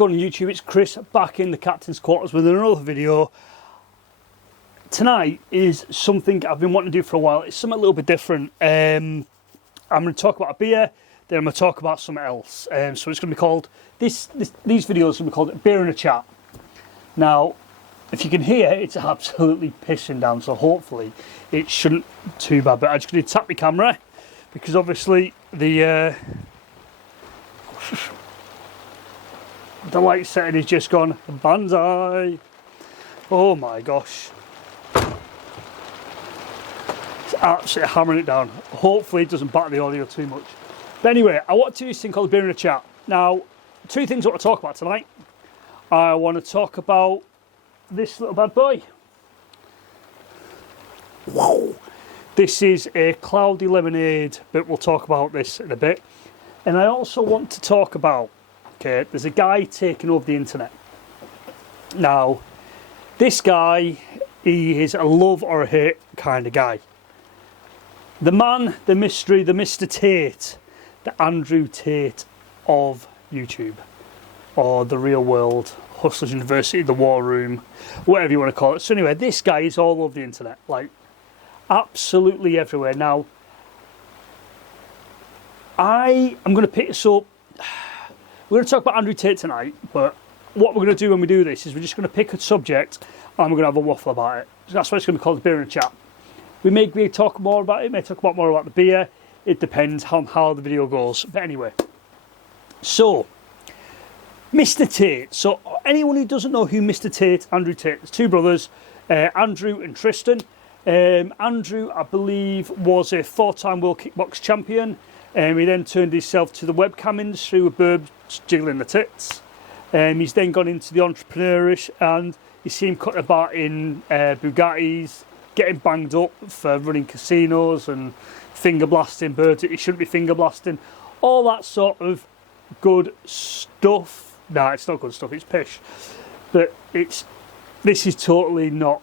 going on YouTube? It's Chris back in the captain's quarters with another video. Tonight is something I've been wanting to do for a while. It's something a little bit different. I'm going to talk about a beer, then I'm going to talk about something else. So it's going to be called, these videos are going to be called Beer and a Chat. Now, if you can hear, it's absolutely pissing down, so hopefully it shouldn't be too bad. But I'm just going to tap my camera, because obviously the light setting is just gone banzai. Oh my gosh. It's absolutely hammering it down. Hopefully it doesn't batter the audio too much. But anyway, I want to do this thing called Beer and a Chat. Now, two things I want to talk about tonight. I want to talk about this little bad boy. Wow. This is a cloudy lemonade, but we'll talk about this in a bit. And I also want to talk about, okay, there's a guy taking over the internet. Now, this guy, he is a love or a hate kind of guy. The man, the mystery, the Mr. Tate, the Andrew Tate of YouTube, or the real world, Hustlers University, the War Room, whatever you want to call it. So anyway, this guy is all over the internet, like absolutely everywhere. Now, I am going to pick this up. We're going to talk about Andrew Tate tonight, but what we're going to do when we do this is we're just going to pick a subject and we're going to have a waffle about it. So that's why it's going to be called Beer and a Chat. We may talk more about it, may talk more about the beer. It depends on how the video goes. But anyway, so Mr. Tate. So anyone who doesn't know who Mr. Tate, Andrew Tate, there's two brothers, Andrew and Tristan. Andrew, I believe, was a 4-time world kickbox champion. He then turned himself to the webcam industry with Burbs jiggling the tits. He's then gone into the entrepreneurish, and you see him cut about in Bugattis, getting banged up for running casinos and finger blasting birds that he shouldn't be finger blasting. All that sort of good stuff. Nah, it's not good stuff, it's pish. But this is totally not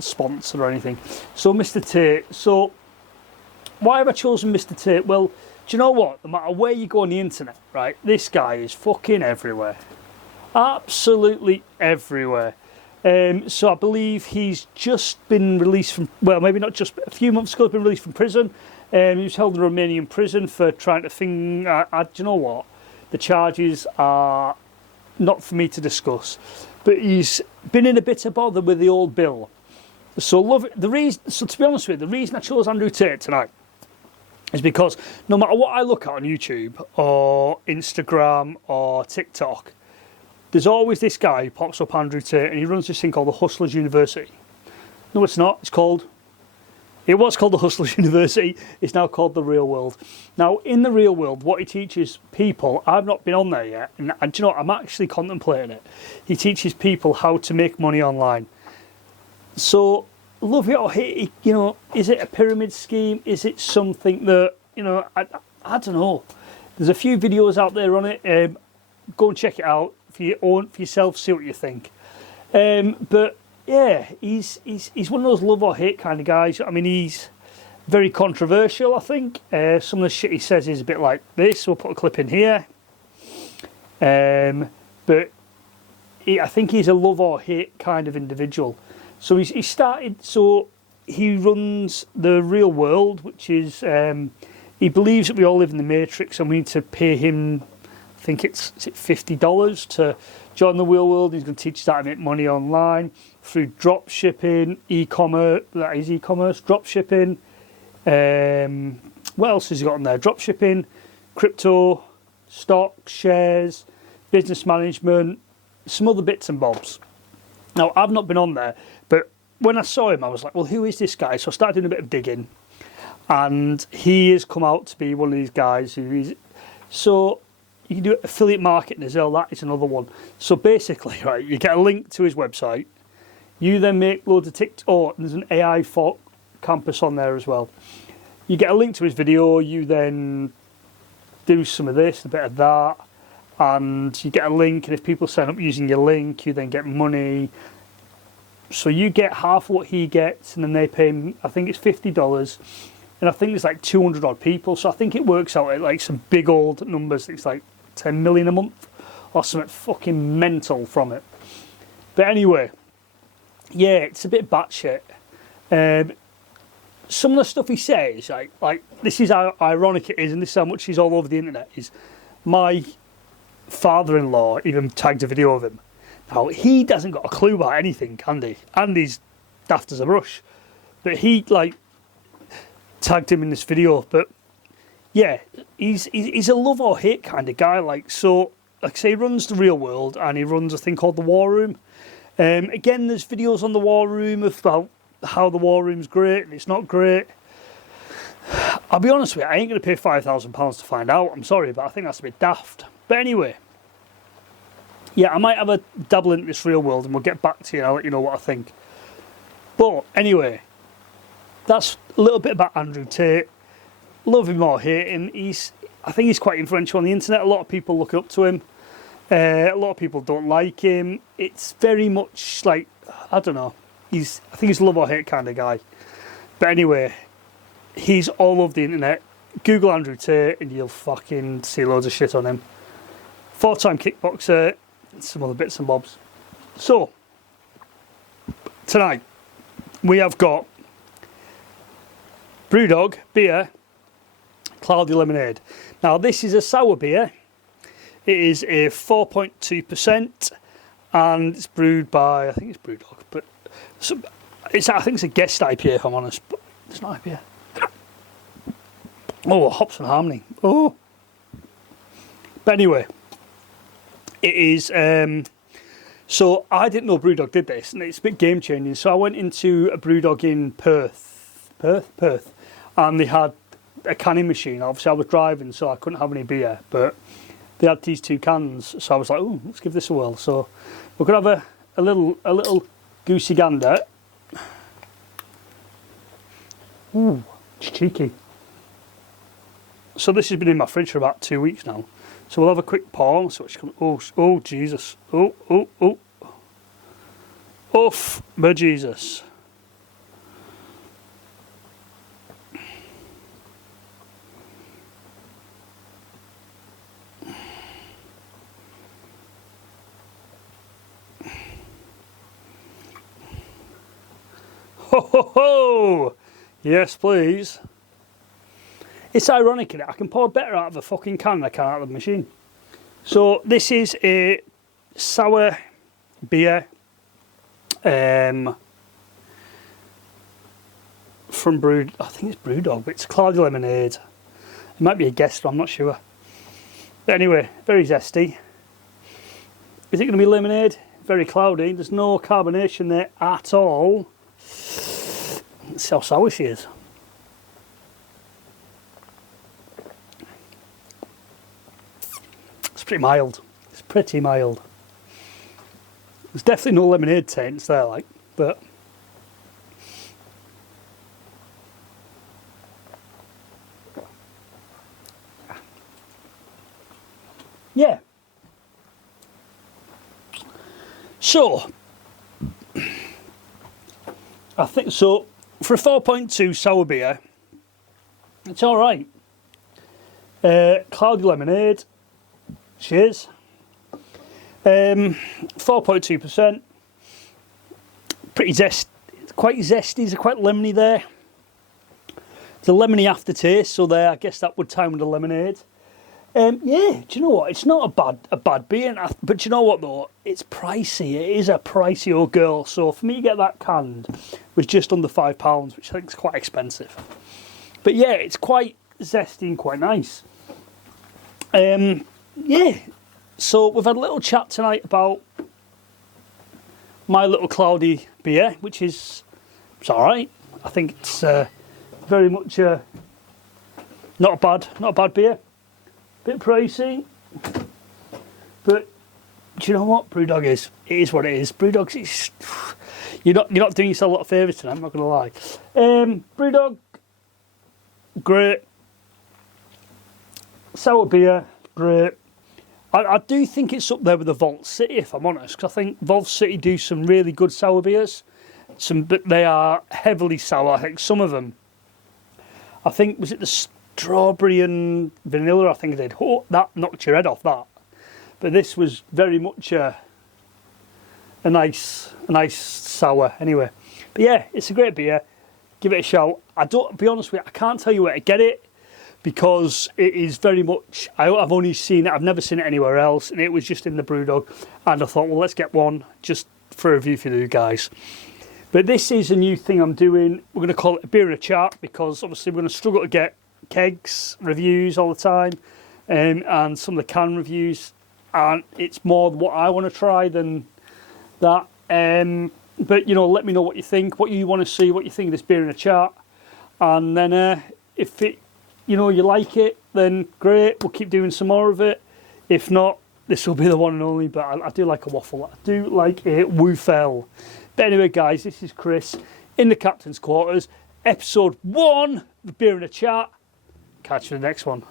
sponsored or anything. So Mr. Tate. So why have I chosen Mr. Tate? Well, do you know what? No matter where you go on the internet, right, this guy is fucking everywhere. Absolutely everywhere. So I believe he's just been released from, well, maybe not just, but a few months ago he's been released from prison. He was held in a Romanian prison for trying to do you know what? The charges are not for me to discuss. But he's been in a bit of bother with the old bill. So to be honest with you, the reason I chose Andrew Tate tonight is because no matter what I look at on YouTube or Instagram or TikTok, there's always this guy who pops up, Andrew Tate, and he runs this thing called the Hustlers University. No, it's not. It was called the Hustlers University. It's now called the Real World. Now, in the Real World, what he teaches people, I've not been on there yet, and do you know what, I'm actually contemplating it. He teaches people how to make money online. So, love it or hate it, you know, is it a pyramid scheme? Is it something that, you know, I don't know. There's a few videos out there on it. Go and check it out for yourself, see what you think. But yeah, he's one of those love or hate kind of guys. I mean, he's very controversial, I think. Some of the shit he says is a bit like this. We'll put a clip in here. But I think he's a love or hate kind of individual. So he runs the Real World, which is, he believes that we all live in the Matrix and we need to pay him, I think it's $50 to join the Real World. He's going to teach us how to make money online through drop shipping, e-commerce, drop shipping. What else has he got on there? Drop shipping, crypto, stock, shares, business management, some other bits and bobs. Now, I've not been on there, but when I saw him, I was like, well, who is this guy? So I started doing a bit of digging, and he has come out to be one of these guys who is... So you can do affiliate marketing as well. That is another one. So basically, right, you get a link to his website. You then make loads of TikTok. Oh, there's an AI for campus on there as well. You get a link to his video. You then do some of this, a bit of that, and you get a link. And if people sign up using your link, you then get money. So you get half what he gets, and then they pay him, I think it's $50. And I think there's like 200 odd people. So I think it works out at like some big old numbers. It's like 10 million a month or something fucking mental from it. But anyway, yeah, it's a bit batshit. Some of the stuff he says, like this is how ironic it is, and this is how much he's all over the internet, is my father-in-law even tagged a video of him. Now, he doesn't got a clue about anything, can he? And he's daft as a brush. But he, like, tagged him in this video. But, yeah, he's a love or hate kind of guy. Like, so, like I say, he runs the Real World, and he runs a thing called the War Room. Again, there's videos on the War Room about how the War Room's great and it's not great. I'll be honest with you, I ain't going to pay £5,000 to find out. I'm sorry, but I think that's a bit daft. But anyway, yeah, I might have a dabble into this Real World and we'll get back to you and I'll let you know what I think. But anyway, that's a little bit about Andrew Tate. Love him or hate him. I think he's quite influential on the internet. A lot of people look up to him. A lot of people don't like him. It's very much like, I don't know. I think he's a love or hate kind of guy. But anyway, he's all over the internet. Google Andrew Tate and you'll fucking see loads of shit on him. 4-time kickboxer, and some other bits and bobs. So, tonight, we have got Brewdog beer, Cloudy Lemonade. Now, this is a sour beer. It is a 4.2%, and it's brewed by, I think it's Brewdog, but I think it's a guest IPA, if I'm honest, but it's not IPA. Oh, hops and harmony. Oh. But anyway, it is, so I didn't know Brewdog did this, and it's a bit game changing. So I went into a Brewdog in Perth, and they had a canning machine. Obviously I was driving, so I couldn't have any beer, but they had these 2 cans, so I was like, oh, let's give this a whirl. So we're going to have a little goosey gander. Ooh, it's cheeky. So this has been in my fridge for about 2 weeks now. So we'll have a quick pour. So it's oh Jesus. Oh. Oof, but Jesus. Ho ho ho! Yes, please. It's ironic, isn't it? I can pour better out of a fucking can than I can out of the machine. So this is a sour beer from I think it's Brewdog, but it's Cloudy Lemonade. It might be a guest, but I'm not sure. But anyway, very zesty. Is it going to be lemonade? Very cloudy. There's no carbonation there at all. Let's see how sour she is. It's pretty mild. It's pretty mild. There's definitely no lemonade taints there, like, but yeah. So I think so for a 4.2 sour beer, it's all right. Cloudy Lemonade. Cheers. 4.2%. Pretty quite zesty. There's quite lemony there. There's a lemony aftertaste, so there, I guess that would time with the lemonade. Yeah, do you know what? It's not a bad beer, but do you know what though? It's pricey. It is a pricey old girl. So for me to get that canned was just under £5, which I think is quite expensive. But yeah, it's quite zesty and quite nice. Yeah, so we've had a little chat tonight about my little cloudy beer, which is, it's all right. I think it's very much not a bad beer. Bit pricey, but do you know what Brewdog is? It is what it is. Brewdog is. You're not doing yourself a lot of favours tonight. I'm not going to lie. Brewdog, great. Sour beer, great. I do think it's up there with the Vault City, if I'm honest, because I think Vault City do some really good sour beers. But they are heavily sour. I think some of them. I think was it the strawberry and vanilla? I think I did. Oh, that knocked your head off. That. but this was very much a nice sour anyway. But yeah, it's a great beer. Give it a shout. Be honest with you, I can't tell you where to get it because it is very much, I've only seen it, I've never seen it anywhere else, and it was just in the Brewdog, and I thought, well, let's get one just for a review for you guys. But this is a new thing I'm doing. We're going to call it a beer and a chat because obviously we're going to struggle to get kegs reviews all the time, and some of the can reviews, and it's more what I want to try than that. But, you know, let me know what you think, what you want to see, what you think of this beer in a chat. And then if it, you know, you like it, then great, we'll keep doing some more of it. If not, this will be the one and only. But I do like a waffle. I do like a woofel. But anyway, guys, this is Chris in the Captain's Quarters, episode 1, the beer in a chat. Catch you in the next one.